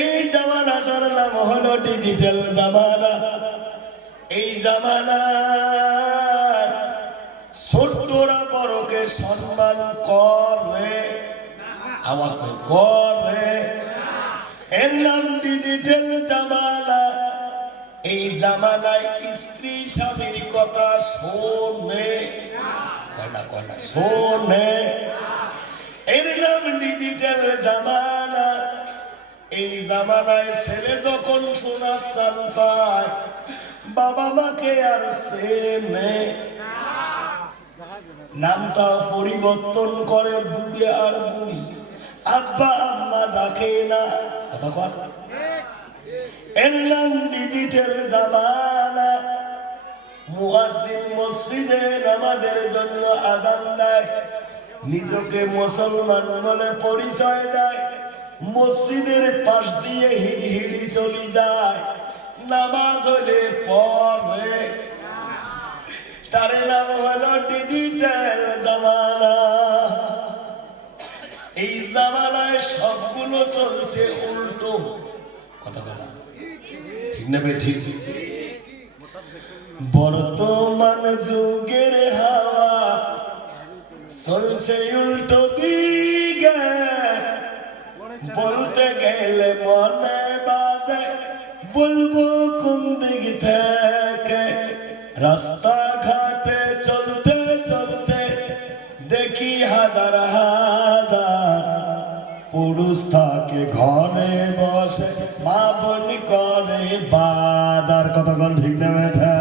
এই জামানাটার নাম হলো ডিজিটাল জামানা। এই জামানা ছোট্টরা বড়কে সম্মান করে, আওয়াজ নেই, করে। এর নাম ডিজিটাল জামানা। এই জামানায় স্ত্রী স্বামীর কথা শোনে, কয়না শোনে। এর নাম ডিজিটাল জামানা। এই জামানায় ছেলে যখন সোনার চাল পায় বাবা মাকে আর চেনে, নামটা পরিবর্তন করে বুড়ি আর বুড়ি, আব্বা আম্মা ডাকে না, কথা কর। এর নাম ডিজিটাল জামানা। মুয়াজ্জিন মসজিদে নামাজের জন্য আযান দেয়, নিজেকে মুসলমান বলে পরিচয় দেয়, মসজিদের পাশ দিয়ে হিড়ি হিড়ি চলে যায়, নামাজ হলে পড়ে। তার নাম হলো ডিজিটাল জামানা। এই জামানায় সবগুলো চলছে উল্টো, কথা বলা ঠিক না বে? ঠিক। বর্তমান যুগের হাওয়া চলছে উল্টো দিকে, বলতে গেলে মনে বাজে বলবো কোন দিক থেকে। রাস্তাঘাটে চলতে চলতে দেখি হাজার হাজার পুরুষ থাকে ঘরে বসে, মা বোন করে বাজার, কতক্ষণ ঠিক না বেঠা?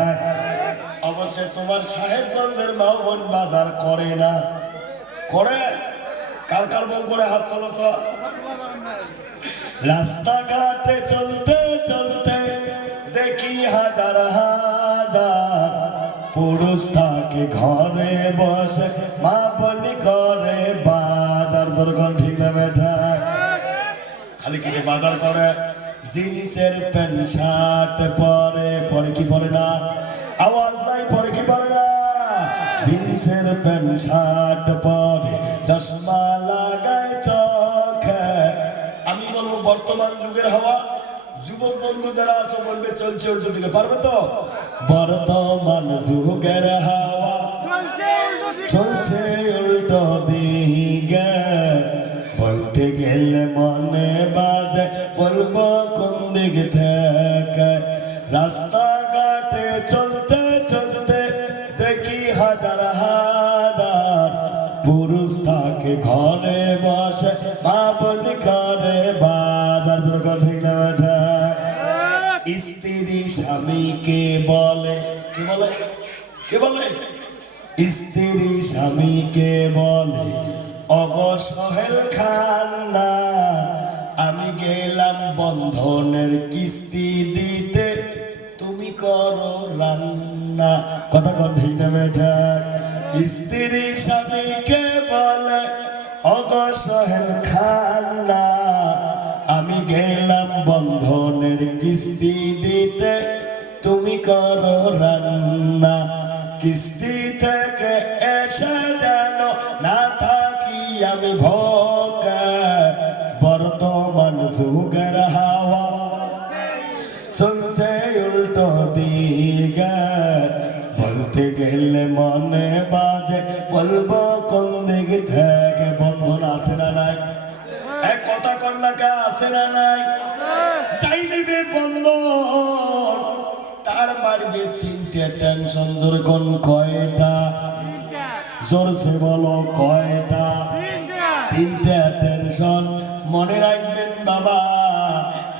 অবশ্যই তোমার সাহেবগঞ্জের মা বোন বাজার করে না, করে? কার কার বউ করে হাত তোলো তো। রাস্তাঘাটে চলতে চলতে দেখি হাজার হাজার পুরুষ থাকে ঘরে বসে, মা বোন করে বাজার, দরকার ঠিক না বেঠা? খালি কি বাজার করে? জিন্সের প্যান্ট শার্ট পরে, পরে কি পরে না? আওয়াজ নাই, পরে কি পরে না? জিন্সের প্যান্ট শার্ট পরে, চশমা লাগায় চোখে। আমি বলবো বর্তমান যুগের হাওয়া, যুবক বন্ধু যারা আছো বলবে চলছে উল্টো দিকে, পারবে তো? বর্তমান যুগের হাওয়া চলছে উল্টো দিকে, বলতে গেলে মনে বাজে বলবো কোন দিক থেকে। রাস্তাঘাটে চলতে চলতে দেখি হাজার হাজার পুরুষ থাকে ঘরে বসে, মা বোন করে বাজার, দরকার ঠিক না বেঠা? স্ত্রী স্বামীকে বলে, কি বলে? কে বলে? স্ত্রী স্বামীকে বলে ওগো সোহেল খান না, আমি গেলাম বন্ধনের কিস্তি দিতে, তুমি করো রান্না, কথা কন ঠিক না বেঠা? স্ত্রী স্বামীকে বলে ওগো সোহেল খান না, আমি গেলাম বন্ধনের কিস্তি দিতে, তুমি করো রান্না। কিস্তি থেকে এসে যেন না থাকি আমি ভোগে, বর্তমান যুগের হাওয়া চলছে উল্টো দিকে, বলতে গেলে মনে বাজে বলবো কোন দিক থেকে। বন্ধন আছে না নাই? এক কথা কন্যাকা আছে না নাই? চাই দিবে বন্ধন, তার মারবে তিনটে টেনশন, যেরকম কয়টা? জোরসে বলো কয়টা? তিনটে টেনশন। মনে রাখবেন বাবা,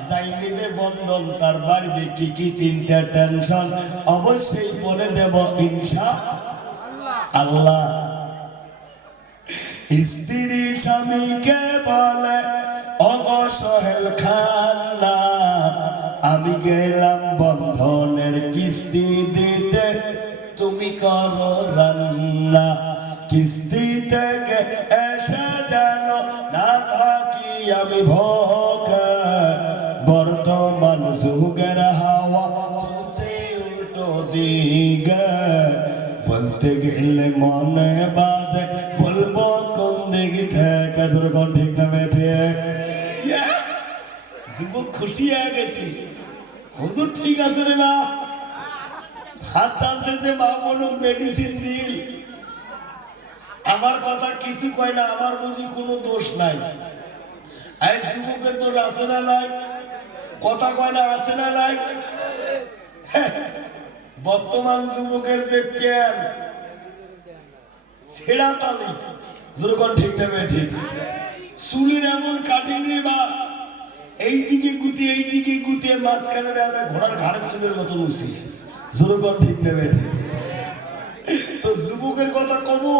যাই নিবে বন্ধন তার বাড়বে কি কি তিনটে টেনশন, অবশ্যই বলে দেব ইনশাআল্লাহ। স্ত্রী স্বামীকে বলে ওগো সোহেল খান না, আমি গেলাম বন্ধনের কিস্তি দিতে, তুমি করো রান্না। কিস্তি থেকে এসে যেন না থাকি আমি ভোগে, বর্তমান যুগের হাওয়া চলছে উল্টো দিকে, বলতে গেলে মনে বাজে বলবো কোন দিক থেকে, যেরকম ঠিক না বেঠে? যুবক খুশি হয়ে গেছি, হুজুর ঠিক আছে রে মা, হাত চালছে যে মা বলুক মেডিসিন দিল, আমার কথা কিছু কয় না, আমার বুঝি কোনো দোষ নাই। এই যুবকের দোষ আছে না নাই? কথা কয় না, আছে না নাই? বর্তমান যুবকের যে প্যান ছেড়া তালি, যেরকম ঠিক নেবে ঠিক, চুলির এমন কাটিং নি বা এইদিকে গুতিয়ে এইদিকে গুতিয়ে মাঝখানে ঘোড়ার ঘাড়ের চুলের মতন উঠছি, যেরকম ঠিক নেবে ঠিক। তো যুবকের কথা কমো,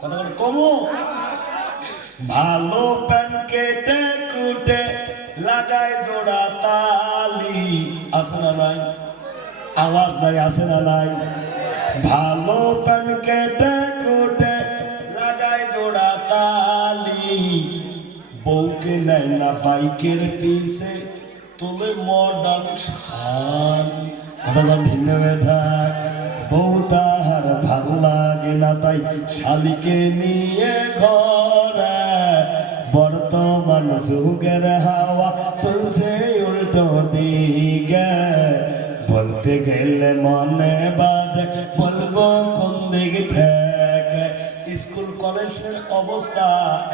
কথা কমো, ভালো প্যান কেটে কুটে লাগায় জোড়া তালি, আছে না নাই? আওয়াজ নাই, আছে না নাই? ভালো প্যান কেটে কুটে লাগায় জোড়া তালি, বউকে নেয় না বাইকের পিছে তোলে মডার্ন শাড়ি, কথা ঠিক না বেঠা? বউ তাহার ভাল লাগে না তাই শালিকে নিয়ে ঘরে, বর্তমান যুগের হাওয়া চলছে উল্টো দিকে, বলতে গেলে মনে বাজে বলবো কোন দিক থেকে। স্কুল কলেজের অবস্থা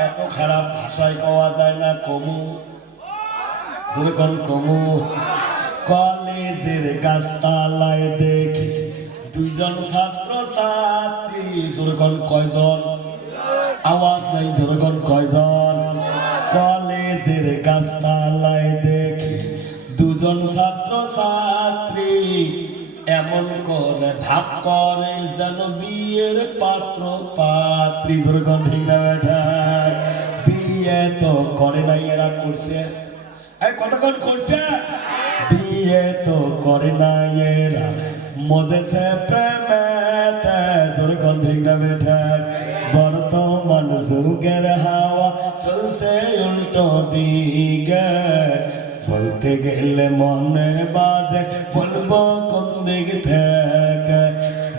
এত খারাপ, ভাষায় কওয়া যায় না কমু, যেরকম কমু। কলেজের গাছতলায় দেখি দুইজন ছাত্র ছাত্রী, যেরকম কয়জন? আওয়াজ নাই, যেরকম কয়জন? কলেজের গাছতলায় দেখি দুজন ছাত্র ছাত্রী, এমন করে ভাব করে যেন বিয়ের পাত্র পাত্রী, যেরকম ঠিক না বেটা? বিয়ে তো করে নাই, এরা করছে, কতক্ষণ করছে? বিয়ে তো করে নাই এরা, মজেছে প্রেমেতে, যেরকম ঠিক না বেটা? বর্তমান যুগের হাওয়া চলছে উল্টো দিকে, বলতে গেলে মনে বাজে বলবো কোন দিক থেকে।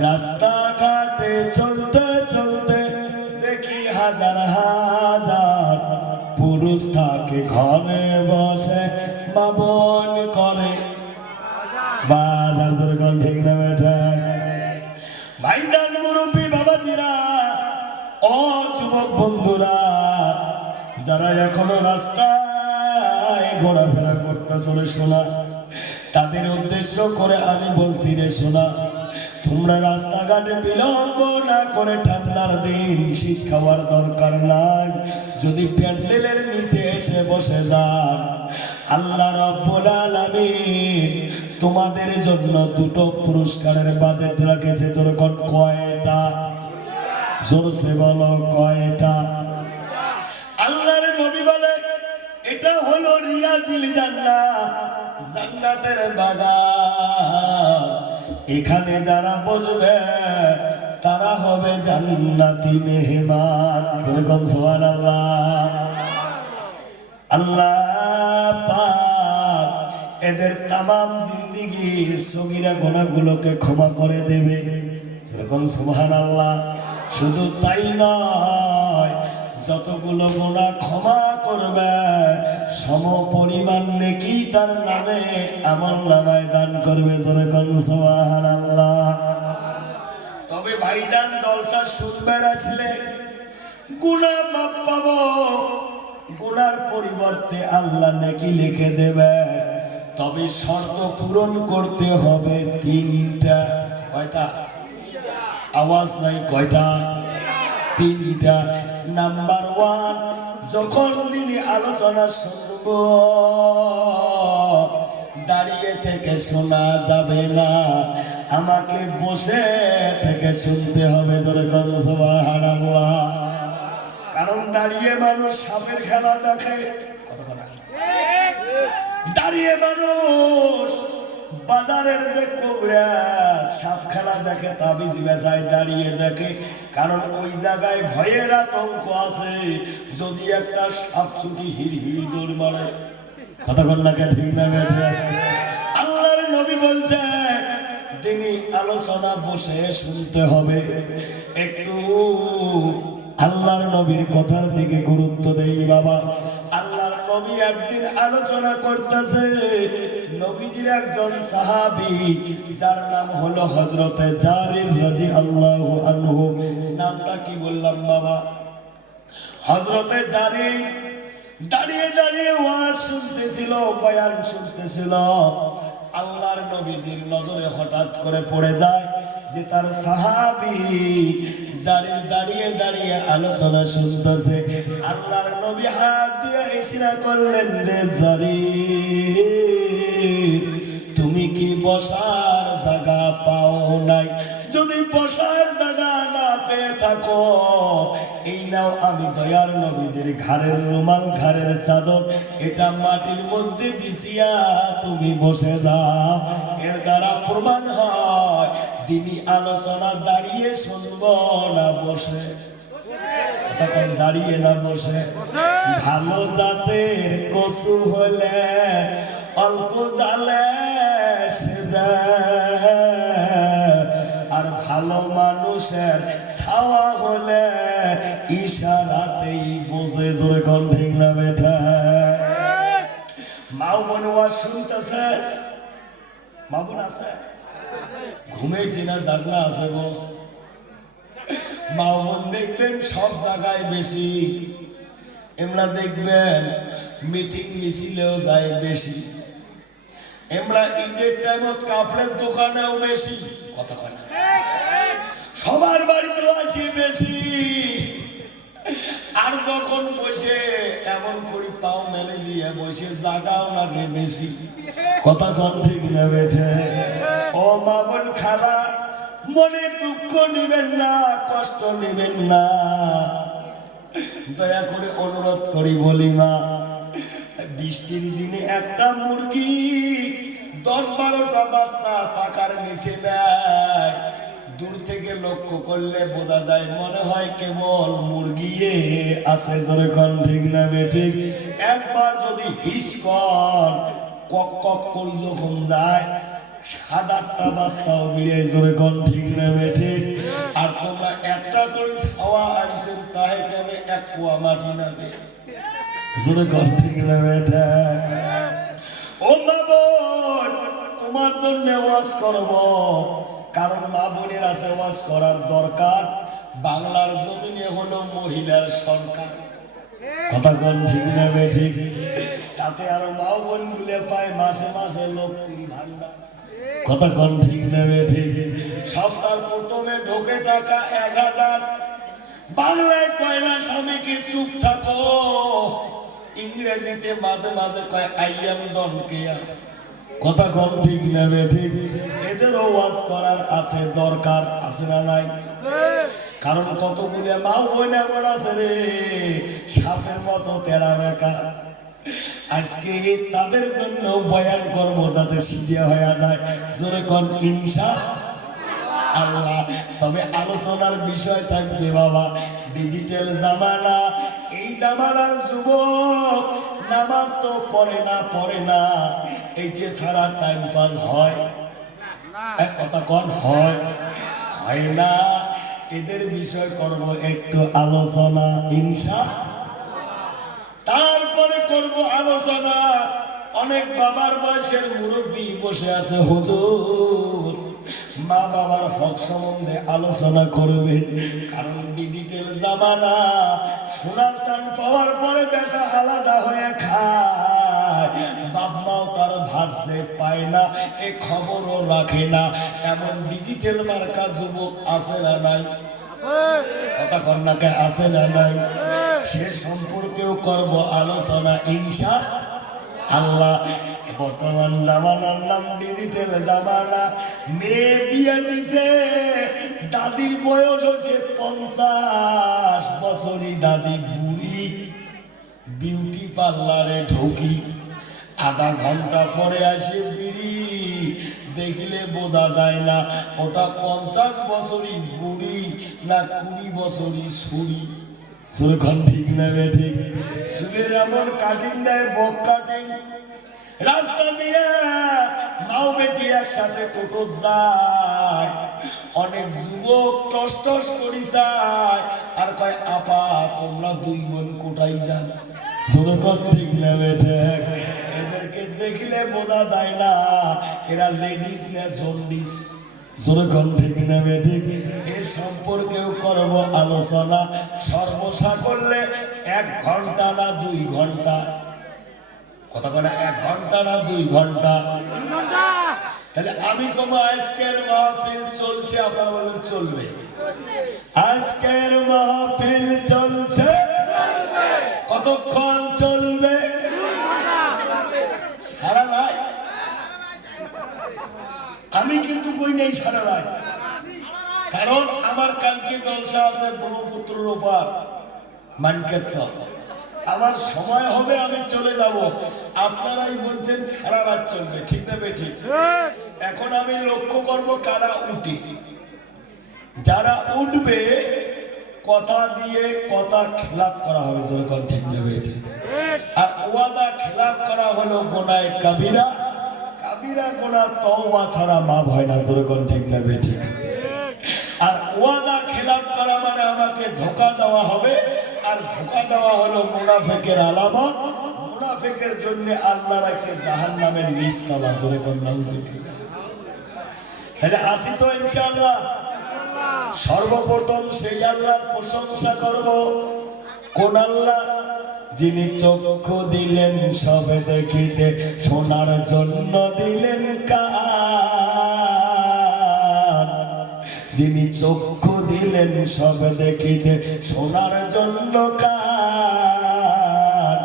রাস্তাঘাটে চলতে চলতে দেখি হাজার হাজার পুরুষ থাকে ঘরে বসে বাবন করে বাজার, যেরকম ঠিক না বেটা? ভাইজান মুরব্বী বাবাজিরা, ও যুবক বন্ধুরা, যারা এখনো রাস্তায় ঘোরাফেরা করতে চলে শোনা, তাদের উদ্দেশ্য করে আমি বলছি রে শোনা, তোমরা রাস্তাঘাটে বিলম্ব না করে ঠান্ডার দিন শীত খাওয়ার দরকার নাই, যদি প্যান্ডেলের নিচে এসে বসে যান, আল্লাহ রাব্বুল আলামিন তোমাদের জন্য দুটো পুরস্কারের বাজেট রেখেছে। যেরকম কয়টা? জোরসে বলো কয়টা? আল্লাহর নবী বলে এটা হলো রিয়াজিল জান্নাত, জান্নাতের বাগান, এখানে যারা বসবে তারা হবে জান্নাতি মেহমান, যেরকম সুবহানাল্লাহ। আল্লাহ পাক এদের তামাম জিন্দেগির সগীরা গুনাহগুলোকে ক্ষমা করে দেবে, যেরকম সুবহানাল্লাহ। শুধু তাই নয়, যতগুলো গুনাহ ক্ষমা করবে সম পরিমাণ নেকি তার নামে আমলনামায় দান করবে, যেরকম সুবহানাল্লাহ। তবে ভাইজান জলসা শুনবেন, আসলে গুনাহ মাপ পাবো, গুনার পরিবর্তে আল্লাহ নেকি লিখে দেবে, তবে শর্ত পূরণ করতে হবে তিনটা। কয়টা? আওয়াজ নাই, কয়টা? তিনটা। নাম্বার ওয়ান, যখন তিনি আলোচনা শুনব দাঁড়িয়ে থেকে শোনা যাবে না, আমাকে বসে থেকে শুনতে হবে, যেরকম সুবহানাল্লাহ। কারণ দাঁড়িয়ে মানুষ সাপের খেলা দেখে, দাঁড়িয়ে মানুষ বাজারের যে কোবরা সাপ খেলা দেখে, তাবিজ বেচায় দাঁড়িয়ে দেখে, কারণ ওই জায়গায় ভয়ের আতঙ্ক আছে, যদি একটা সাপ ছুটি হিড়হিড়ি দৌড় মারে, কথা বল না, ঠিক না বেঠে? আল্লাহর নবী বলছে তিনি আলোচনা বসে শুনতে হবে। একটু আল্লাহর নবীর কথার দিকে গুরুত্ব দেই বাবা। আল্লাহর নবী একদিন আলোচনা করতেছে, নবীজির একজন সাহাবী যার নাম হলো হযরতে জারির রাদিয়াল্লাহু আনহু। নামটা কি বললাম বাবা? হযরতে জারির দাঁড়িয়ে দাঁড়িয়ে ওয়াজ শুনতেছিল, বয়ান শুনতেছিল। আল্লাহর নবীজির নজরে হঠাৎ করে পড়ে যায় যে তার সাহাবী জারির দাঁড়িয়ে দাঁড়িয়ে আলোচনা শুনতেছে। আল্লাহর নবী হাত দিয়ে ইশারা করলেন, রে জারির, তুমি কি বসার জায়গা পাও নাই? যদি বসার জায়গা না পেয়ে থাকো, এই নাও আমি দয়ার নবীজির ঘাড়ের রুমাল, ঘাড়ের চাদর, এটা মাটির মধ্যে বিছিয়া তুমি বসে যাও। এর দ্বারা প্রমাণ হয় দিনী আলোচনা দাঁড়িয়ে শুনবো না বসে? তখন দাঁড়িয়ে না বসে? ভালো জাতের কচু হলে অল্প জালে সেজে, আর ভালো মানুষের ছাওয়া হলে ইশারাতেই বোঝে। জোরে কোন ঠিক না বেটা? মাও বোন ওয়াজ শুনতেছে, মা বোন আছে? ঘুমেছি না জাগনা আছে গো? মা বোন দেখবেন সব জায়গায় বেশি, এমরা দেখবেন মিটিং মিছিলেও যায় বেশি, এমরা ঈদের টাইমত কাপড়ের দোকানেও বেশি, কথা কয় না? সবার বাড়িতেও আসি বেশি। আর যখন বসে এমন করে পাও মেলে দিয়ে বসে, জাগাও লাগে বেশি, কথা কন ঠিক না বেঠে? ও মা বোন খালা, মনে দুঃখ নিবেন না, কষ্ট নিবেন না, দয়া করে অনুরোধ করি বলি মা, বৃষ্টির দিনে একটা মুরগি 10-12টা বাচ্চা পাকার নিচে যায়, দূর থেকে লক্ষ্য করলে বোঝা যায় মনে হয় কেবল মুরগি আছে। জোরে কোন ঠিক না বেঠিক? একবার যদি হিস কর, কক কক করে যখন যায়, 7-8টা বাচ্চাও বেরিয়ে। জোরে কোন ঠিক না বেঠিক? আর তোমরা একটা করে ছাওয়া আনছেন, তাই কেন এক কুয়া মাটি না দে? জোরে কোন ঠিক না বেটা? ও মা বোন, তোমার জন্য ওয়াজ করব, কারণ মা বোনের আছে ওয়াজ করার দরকার। বাংলার জমিনে হলো মহিলার সরকার, কথা কোন ঠিক না বেঠিক? তাতে আরো মা বোন গুলে পায় মাসে মাসে লক্ষ্মীর ভান্ডার, কথা কোন ঠিক না বেঠিক? সপ্তাহ প্রথমে ঢোকে টাকা 1000। বাংলায় কয় না স্বামীকে চুপ থাকো, ইংরেজিতে মাঝে মাঝে কয় আই এম ডন কেয়ার, কথা কোন ঠিক না বেঠিক? এদেরও ওয়াজ করার আছে দরকার, আছে না নাই? কারণ কতগুলো মা বোন এমন আছে রে, সাপের মতো তেরা বেকা। আজকে তাদের জন্য বয়ান করব যাতে সিজিয়া হয়ে যায়। জোরে কোন ইনশাআল্লাহ। তবে আলোচনার বিষয় থাকবে বাবা ডিজিটাল জামানা। এই জামানার যুবক নামাজ তো পড়ে না, এইটা ছাড়া টাইম পাস হয়? এক কথা কোন হয় না? এদের বিষয় করব একটু আলোচনা ইনশাআল্লাহ। তারপরে করব আলোচনা অনেক বাবার বয়সের মুরব্বী বসে আছে, হুজুর মা বাবার হক সম্বন্ধে আলোচনা করবেন। কারণ ডিজিটাল জামানা, সোনার চান পাওয়ার পরে বেটা আলাদা হয়ে খায়, বাপ মাও তার ভাত যে পায় না এ খবরও রাখে না, এমন ডিজিটাল মার্কা যুবক আছে না নাই? কথা কন্যাকে আছে না নাই? সে সম্পর্কেও করব আলোচনা ইনশাআল্লাহ। বর্তমান জামানার নাম ডিজিটাল জামানা। মেয়ে বিয়ে দিছে, দাদির বয়স হচ্ছে 50 বছরই দাদি বুড়ি, বিউটি পার্লারে ঢুকি, আধা ঘন্টা পরে আসে বিড়ি, দেখলে বোঝা যায় না ওটা 50 বছরই বুড়ি না 20 বছরই ছুরি। সুরক্ষণ ঠিক না বেঠিক? চুলের এমন কাটিং দেয়, বক কাটিং। রাস্তা দিয়ে মাও বেটি একসাথে টোটো যায়, অনেক যুবক টস টস করি যায় আর কয় আপা তোমরা দুই বোন কোটাই যান, জনগণ ঠিক না বেঠে এদেরকে দেখলে বোঝা যায় না এরা লেডিস না জন্ডিস। জনগণ ঠিক না বেঠে এর সম্পর্কেও করব আলোচনা। সর্বসা করলে 1 ঘন্টা না 2 ঘন্টা, কথা বলে 1 ঘন্টা না 2 ঘন্টা। তাহলে আমি কম আজকের মাহফিল চলছে, আপনারা বলেন চলবে। আজকের মাহফিল চলছে, কতক্ষণ চলবে? সারা রাত। আমি কিন্তু কই নেই সারা রাত, কারণ আমার কালকে জলসা আছে ব্রহ্মপুত্রের ওপার মানকেশ্বর। আমার সময় হবে আমি চলে যাব, আপনারাই বলছেন সারা রাত চলবে, ঠিক না বেঠিক? এখন আমি লক্ষ্য করব কারা উঠে। যারা উঠবে কথা দিয়ে কথা খেলাপ করা হবে, যেরকম ঠিক না বেঠিক? আর ওয়াদা খেলাপ করা হলো গুনাহ কাবিরা। কাবিরা গুনাহ তওবা ছাড়া মাফ হয় না, যেরকম ঠিক না বেঠিক? আর ওয়াদা খেলাপ করা মানে আমাকে ধোঁকা দেওয়া হবে, আর ধোঁকা দেওয়া হলো মুনাফিকের আলামত। মুনাফিকের জন্য আল্লাহ রাখছে জাহান্নামের নিচতলা, যেরকম নাউজুবিল্লাহ। তাহলে আসি তো ইনশাআল্লাহ। সর্বপ্রথম সেই আল্লাহর প্রশংসা করব। কোন আল্লাহ? যিনি চক্ষু দিলেন সবে দেখিতে, শোনার জন্য দিলেন কান। যিনি চক্ষু দিলেন সবে দেখিতে, শোনার জন্য কান।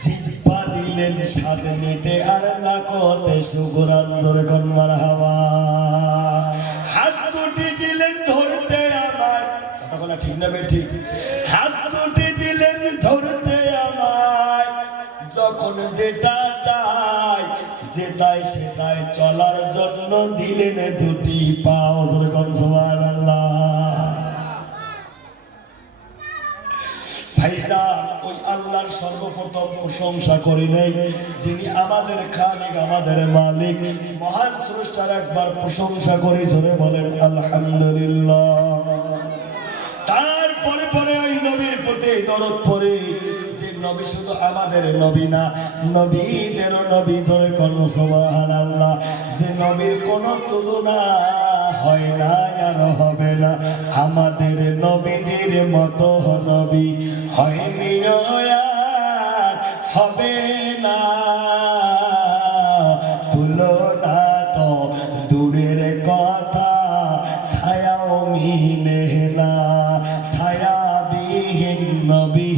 জিহ্বা দিলেন স্বাদ নিতে, আর নাকতে সুগরান দরগন মারহাবা। হাত দুটি দিলেন ধরতে আমার, কথা বলা ঠিক না বেঠিক? হাত দুটি দিলেন ধরতে আমার, যখন যেটা চাই যেটাই সেটাই চলার জন্য দিলেন দুটি পাও, যেরকম সুবহানাল্লাহ। ভাইজান, ওই আল্লাহর সর্বপ্রথম প্রশংসা করি নাই, যিনি আমাদের খালিক, আমাদের মালিক, মহান স্রষ্টার একবার প্রশংসা করি, জোরে বলেন আলহামদুলিল্লাহ। তারপরে পরে ওই নবীর প্রতি দরদ পড়ে, যে নবী শুধু আমাদের নবী না, নবীদের নবী, জোরে কোন সুবহানাল্লাহ। যে নবীর কোনো তুলনা হয় না আর হবে না, আমাদের নবীজির মতো নবী হয়নি আর হবে না। তুলনা তো দূরের কথা, ছায়াও মিলে না। ছায়াবিহীন নবী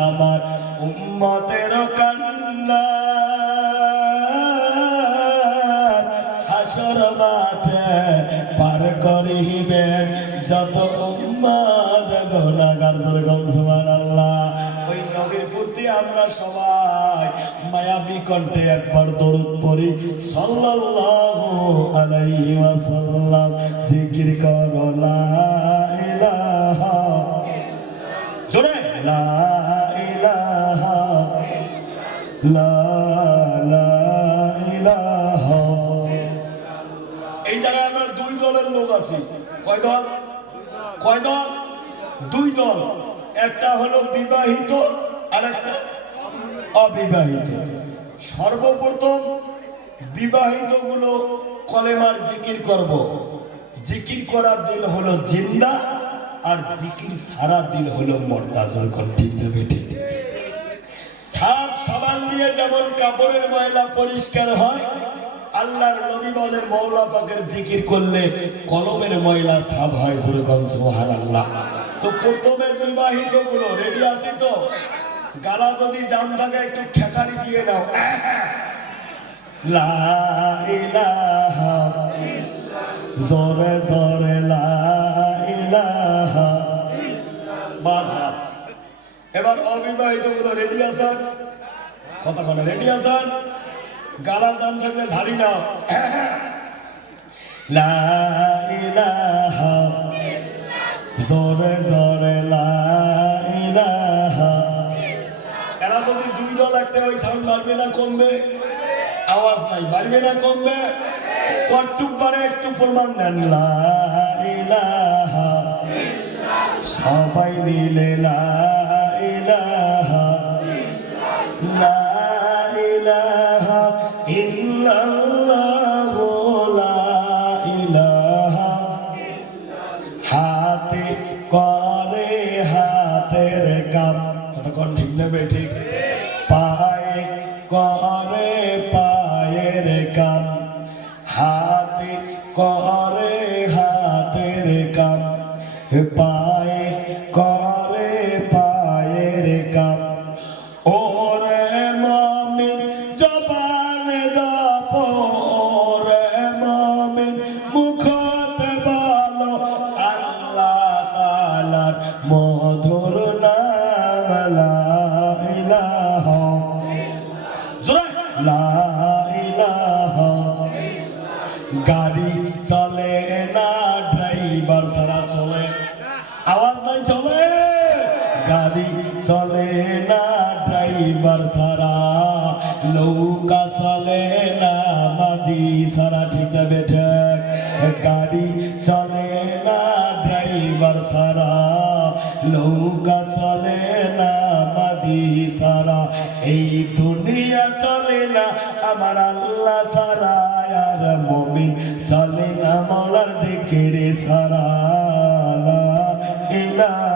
আমার উম্মতের কান্না। হাসর মাঠে পার করিবেন যত উম্মত গুনাহগার, যেরকম সুবহানাল্লাহ। ওই নবীর প্রতি আমরা সবাই মায়াবী কণ্ঠে একবার দরুদ পড়ি, সাল্লাল্লাহু আলাইহি ওয়াসাল্লাম। জিকির করো লা ইলাহা, জোরে লা ইলাহা, লা ইলাহা। এই জায়গায় আমরা 2 দলের লোক আছি। কয় দল? কয় দল? 2 দল। একটা হলো বিবাহিত আর একটা অবিবাহিত। সর্বপ্রথম বিবাহিত গুলো কলেমার জিকির করব। জিকির করার দিল হলো জিন্দা, আর জিকির সারা দিল হলো মর্দা, যখন ঠিক না বেঠিক? সাফ সাবান দিয়ে যেমন কাপড়ের ময়লা পরিষ্কার হয়, আল্লাহর নবী বলেন মওলা পাকের জিকির করলে কলমের ময়লা সাফ হয়, যেরকম সুবহানাল্লাহ। তো প্রথমে বিবাহিত গুলো রেডি আছি তো? গালা যদি জাম থাকে একটু ঠেকারি দিয়ে নাও। লা ইলাহা, জোরে জোরে লা ইলাহা। বাস বাস। এবার অবিবাহিত গুলো রেডি আছেন? কথা কথা রেডি আছেন? গালা জাম থাকলে ঝাড়ি নাও। লা ইলাহা, জোরে জোরে লা ইলাহা। এরা যদি 2 দল একটা, ওই সাউন্ড বাড়বে না কমবে? আওয়াজ নাই, বাড়বে না কমবে? কটুক বারে একটু প্রমাণ দেন। লা ইলাহা, সবাই মিলে লা ইলাহা, ইল্লাল্লাহু লা ইলাহা হাতে করে হাতের কাম কথা কোন ঠিক না বে ঠিক পায়ে করে পায়ের কাম হাতে করে হাতের কাম পায়ে করে পায়ের কাম ওরে মুমিন জবান দাপ ওরে মুমিন মুখতে বলো আল্লাহ তাআলার মধুর নাম লা ইলাহা জোরে লা ইলাহা গাড়ি চলে না ড্রাইভার সারা চলে আওয়াজ নাই চলে গাড়ি চলে না ড্রাইভার সারা নৌকা চলে না মাঝি সারা ঠিক বেঠে গাড়ি চলে না ড্রাইভার সারা নৌকা চলে না মাঝি সারা এই দুনিয়া চলে না আমার আল্লাহ সারা আর মুমিন চলে না মওলার জিকিরে সারা লা ইলাহা